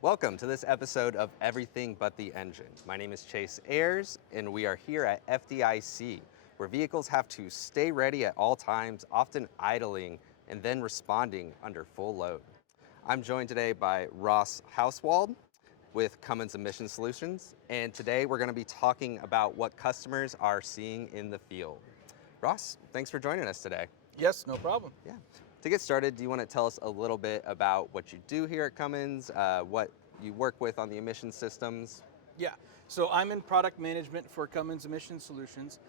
Welcome to this episode of Everything But the Engine. My name is Chase Ayers, and we are here at FDIC, where vehicles have to stay ready at all times, often idling and then responding under full load. I'm joined today by Ross Hauswald with Cummins Emission Solutions, and today we're going to be talking about what customers are seeing in the field. Ross, thanks for joining us today. Yes, no problem. Yeah. To get started, do you want to tell us a little bit about what you do here at Cummins, what you work with on the emission systems? Yeah, so I'm in product management for Cummins Emission Solutions.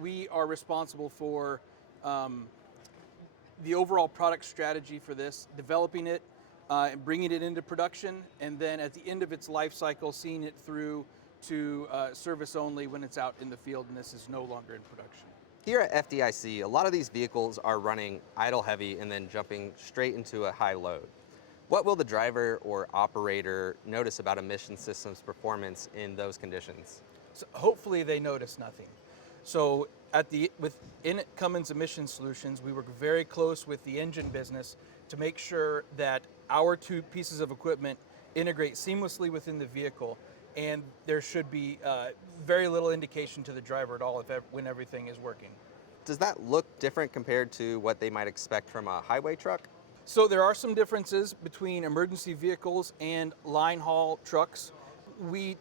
We are responsible for the overall product strategy for this, developing it and bringing it into production, and then at the end of its life cycle, seeing it through to service only when it's out in the field and this is no longer in production. Here at FDIC, a lot of these vehicles are running idle heavy and then jumping straight into a high load. What will the driver or operator notice about emission systems performance in those conditions? So hopefully they notice nothing. So within Cummins Emission Solutions, we work very close with the engine business to make sure that our two pieces of equipment integrate seamlessly within the vehicle, and there should be very little indication to the driver at all when everything is working. Does that look different compared to what they might expect from a highway truck? So there are some differences between emergency vehicles and line haul trucks. We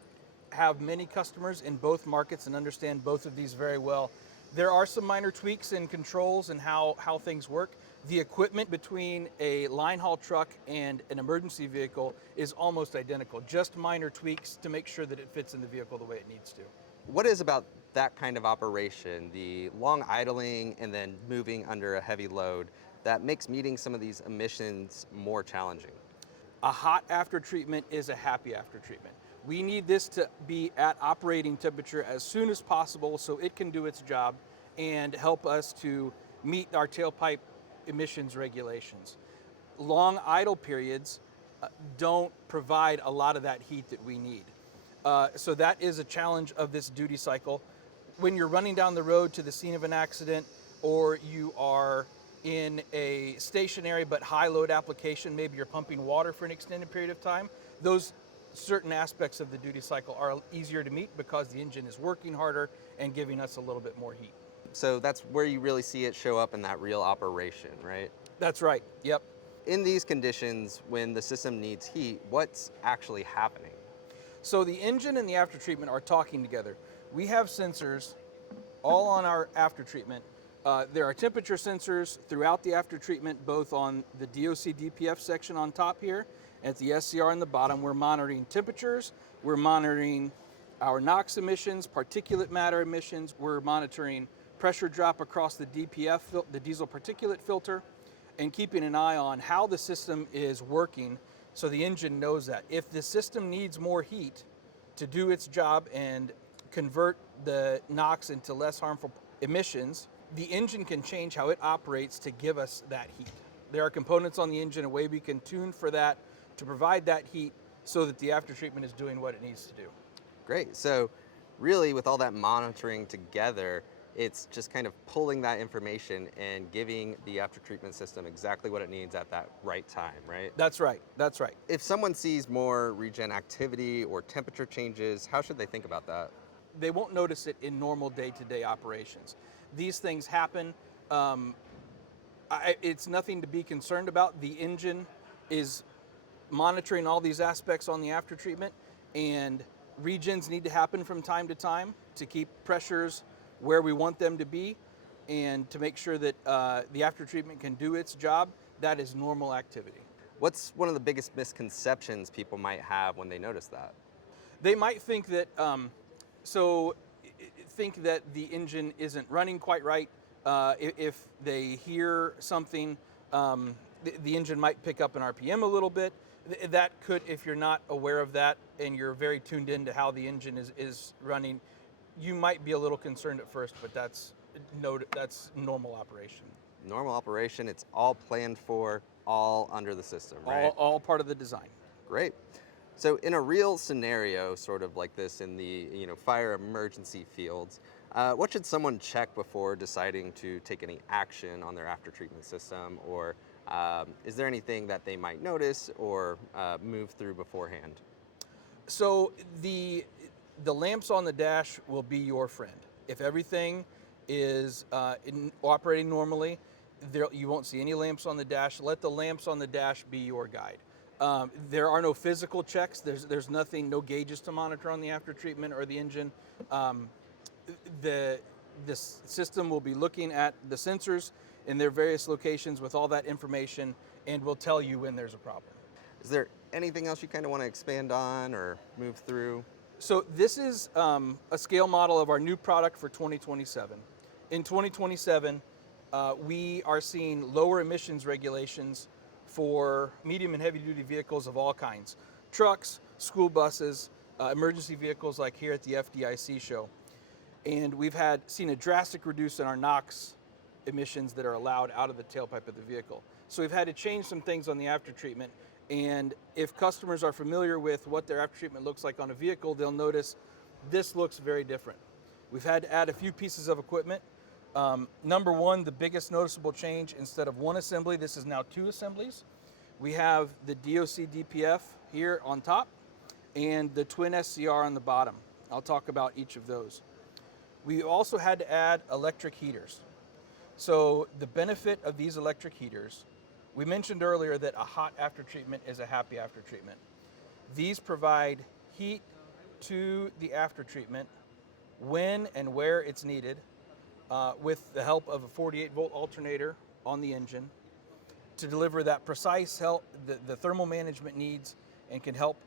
have many customers in both markets and understand both of these very well. There are some minor tweaks in controls and how things work. The equipment between a line haul truck and an emergency vehicle is almost identical, just minor tweaks to make sure that it fits in the vehicle the way it needs to. What is about that kind of operation, the long idling and then moving under a heavy load, that makes meeting some of these emissions more challenging? A hot after treatment is a happy after treatment. We need this to be at operating temperature as soon as possible so it can do its job and help us to meet our tailpipe emissions regulations. Long idle periods don't provide a lot of that heat that we need. So that is a challenge of this duty cycle. When you're running down the road to the scene of an accident, or you are in a stationary but high load application, maybe you're pumping water for an extended period of time, those certain aspects of the duty cycle are easier to meet because the engine is working harder and giving us a little bit more heat. So that's where you really see it show up in that real operation, right? That's right, yep. In these conditions, when the system needs heat, what's actually happening? So the engine and the after treatment are talking together. We have sensors all on our after treatment. There are temperature sensors throughout the after treatment, both on the DOC DPF section on top here, at the SCR on the bottom. We're monitoring temperatures, we're monitoring our NOx emissions, particulate matter emissions, we're monitoring pressure drop across the DPF, the diesel particulate filter, and keeping an eye on how the system is working so the engine knows that. If the system needs more heat to do its job and convert the NOx into less harmful emissions, the engine can change how it operates to give us that heat. There are components on the engine, a way we can tune for that to provide that heat so that the after treatment is doing what it needs to do. Great. So really, with all that monitoring together, it's just kind of pulling that information and giving the after treatment system exactly what it needs at that right time, right? That's right, that's right. If someone sees more regen activity or temperature changes, how should they think about that? They won't notice it in normal day-to-day operations. These things happen. It's nothing to be concerned about. The engine is monitoring all these aspects on the after treatment, and regens need to happen from time to time to keep pressures where we want them to be and to make sure that the after treatment can do its job. That is normal activity. What's one of the biggest misconceptions people might have when they notice that? They might think that think that the engine isn't running quite right. If they hear something, the engine might pick up an RPM a little bit. That could, if you're not aware of that and you're very tuned into how the engine is running, you might be a little concerned at first, but that's normal operation. Normal operation, it's all planned for, all under the system, right? All part of the design. Great. So in a real scenario, sort of like this in the fire emergency fields, what should someone check before deciding to take any action on their after treatment system or Is there anything that they might notice or move through beforehand? So the lamps on the dash will be your friend. If everything is operating normally, you won't see any lamps on the dash. Let the lamps on the dash be your guide. There are no physical checks. There's nothing, no gauges to monitor on the after treatment or the engine. This system will be looking at the sensors in their various locations with all that information, and will tell you when there's a problem. Is there anything else you kind of want to expand on or move through? So this is a scale model of our new product for 2027. In 2027, we are seeing lower emissions regulations for medium and heavy duty vehicles of all kinds. Trucks, school buses, emergency vehicles like here at the FDIC show. And we've seen a drastic reduce in our NOx emissions that are allowed out of the tailpipe of the vehicle. So we've had to change some things on the after treatment. And if customers are familiar with what their after treatment looks like on a vehicle, they'll notice this looks very different. We've had to add a few pieces of equipment. Number one, the biggest noticeable change, instead of one assembly, this is now two assemblies. We have the DOC DPF here on top and the twin SCR on the bottom. I'll talk about each of those. We also had to add electric heaters. So the benefit of these electric heaters, we mentioned earlier that a hot after treatment is a happy after treatment. These provide heat to the after treatment when and where it's needed, with the help of a 48-volt alternator on the engine to deliver that precise help the thermal management needs, and can help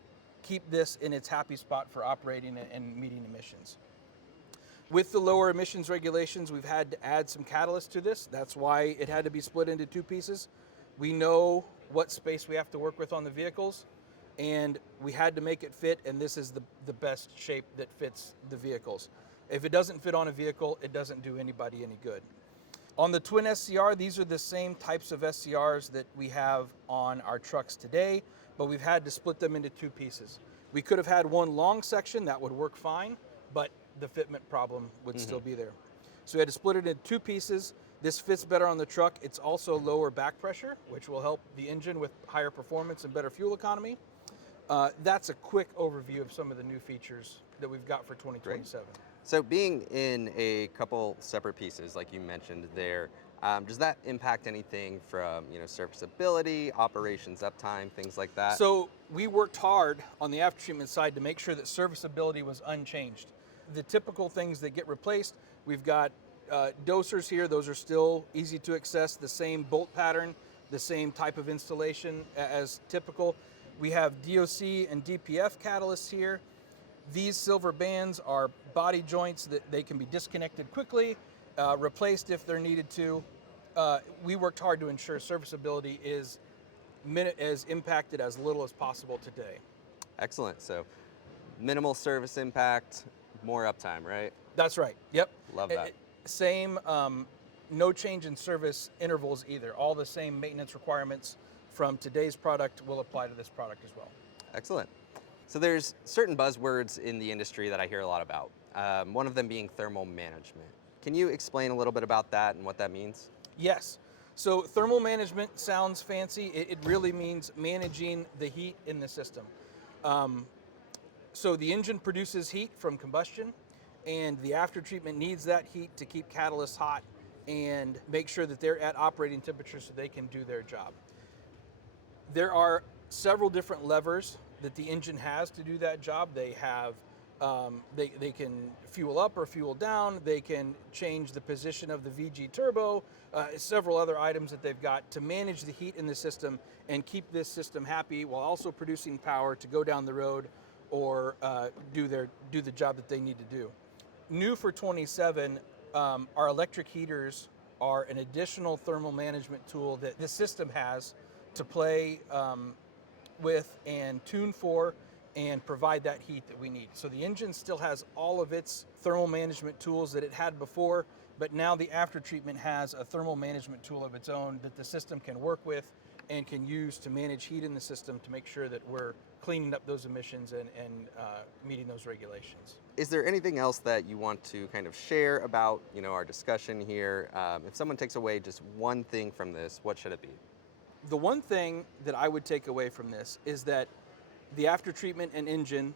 keep this in its happy spot for operating and meeting emissions. With the lower emissions regulations, we've had to add some catalyst to this. That's why it had to be split into two pieces. We know what space we have to work with on the vehicles, and we had to make it fit, and this is the best shape that fits the vehicles. If it doesn't fit on a vehicle, it doesn't do anybody any good. On the twin SCR, these are the same types of SCRs that we have on our trucks today, but we've had to split them into two pieces. We could have had one long section that would work fine, but the fitment problem would still be there. So we had to split it into two pieces. This fits better on the truck. It's also lower back pressure, which will help the engine with higher performance and better fuel economy. That's a quick overview of some of the new features that we've got for 2027. Great. So being in a couple separate pieces, like you mentioned there, does that impact anything from serviceability, operations uptime, things like that? So we worked hard on the after treatment side to make sure that serviceability was unchanged. The typical things that get replaced, we've got dosers here. Those are still easy to access, the same bolt pattern, the same type of installation as typical. We have DOC and DPF catalysts here. These silver bands are body joints that they can be disconnected quickly, replaced if they're needed to. We worked hard to ensure serviceability is as impacted as little as possible today. Excellent. So minimal service impact, more uptime, right? That's right. Yep. Love that. Same, no change in service intervals either. All the same maintenance requirements from today's product will apply to this product as well. Excellent. So there's certain buzzwords in the industry that I hear a lot about. One of them being thermal management. Can you explain a little bit about that and what that means? Yes. So thermal management sounds fancy. It really means managing the heat in the system. So the engine produces heat from combustion, and the after treatment needs that heat to keep catalysts hot and make sure that they're at operating temperature so they can do their job. There are several different levers that the engine has to do that job. They have, they can fuel up or fuel down. They can change the position of the VG turbo, several other items that they've got to manage the heat in the system and keep this system happy while also producing power to go down the road or do the job that they need to do. New for 27, our electric heaters are an additional thermal management tool that the system has to play with and tune for and provide that heat that we need. So the engine still has all of its thermal management tools that it had before, but now the after treatment has a thermal management tool of its own that the system can work with and can use to manage heat in the system to make sure that we're cleaning up those emissions and meeting those regulations. Is there anything else that you want to kind of share about our discussion here? If someone takes away just one thing from this, what should it be? The one thing that I would take away from this is that the aftertreatment and engine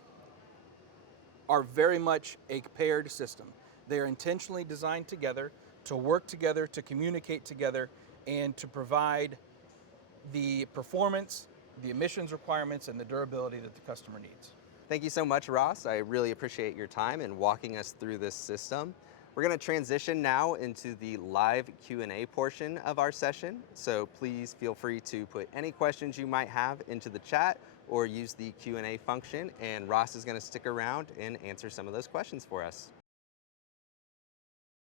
are very much a paired system. They are intentionally designed together to work together, to communicate together, and to provide the performance, the emissions requirements, and the durability that the customer needs. Thank you so much, Ross. I really appreciate your time and walking us through this system. We're going to transition now into the live Q&A portion of our session. So please feel free to put any questions you might have into the chat or use the Q&A function, and Ross is going to stick around and answer some of those questions for us.